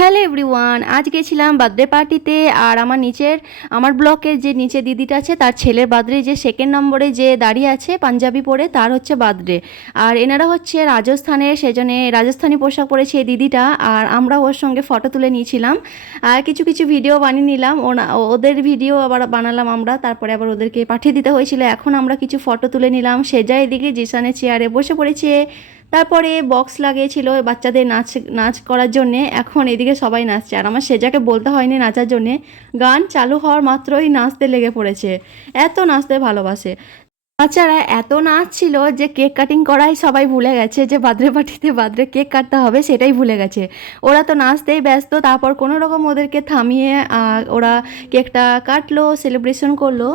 Hello everyone, আজ গেছিলাম birthday পার্টিতে। আর আমার ব্লকের যে নিচে দিদিটা আছে তার ছেলের বার্থডে, যে সেকেন্ড নম্বরে যে দাঁড়িয়ে আছে পাঞ্জাবি পরে, তার হচ্ছে বার্থডে। আর এনারা হচ্ছে রাজস্থানের, সেজন্য রাজস্থানি পোশাক পরেছে এই দিদিটা। আর আমরা ওর সঙ্গে ফটো তুলে নিয়েছিলাম আর কিছু কিছু ভিডিও বানিয়ে নিলাম। ওদের ভিডিও আবার বানালাম আমরা, তারপরে আবার ওদেরকে পাঠিয়ে দিতে হয়েছিল। এখন আমরা কিছু ফটো তুলে নিলাম। সেজা এদিকে জিসানের চেয়ারে বসে পড়েছে, তারপরে বক্স লাগিয়েছিল বাচ্চাদের নাচ নাচ করার জন্যে। এখন এদিকে সবাই নাচছে, আর আমার সেজাকে বলতে হয়নি নাচার জন্যে। গান চালু হওয়ার মাত্রই নাচতে লেগে পড়েছে, এত নাচতে ভালোবাসে। বাচ্চারা এত নাচ ছিল যে কেক কাটিং করাই সবাই ভুলে গেছে, যে বার্থডে পার্টিতে বার্থডে কেক কাটতে হবে সেটাই ভুলে গেছে। ওরা তো নাচতেই ব্যস্ত। তারপর কোনো রকম ওদেরকে থামিয়ে ওরা কেকটা কাটলো, সেলিব্রেশন করলো।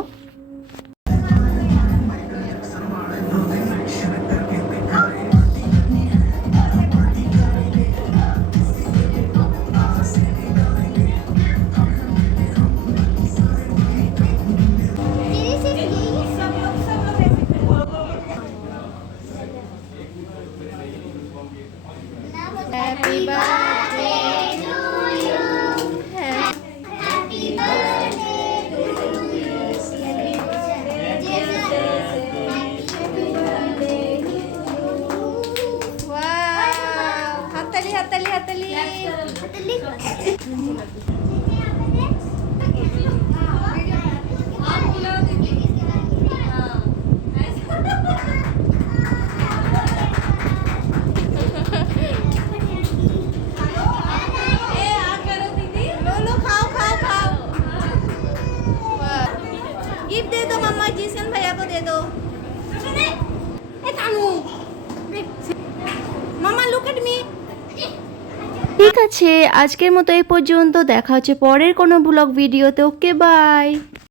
Happy birthday to you. Happy birthday to you. Happy birthday to you. Wow! Hatali, hatali, hatali. Gift दे दो मम्मा, जिसन भैया को दे दो। Mama look at me. ঠিক আছে, আজকের মতো এই পর্যন্ত। দেখা হচ্ছে পরের কোনো ব্লগ ভিডিওতে। ওকে, বাই।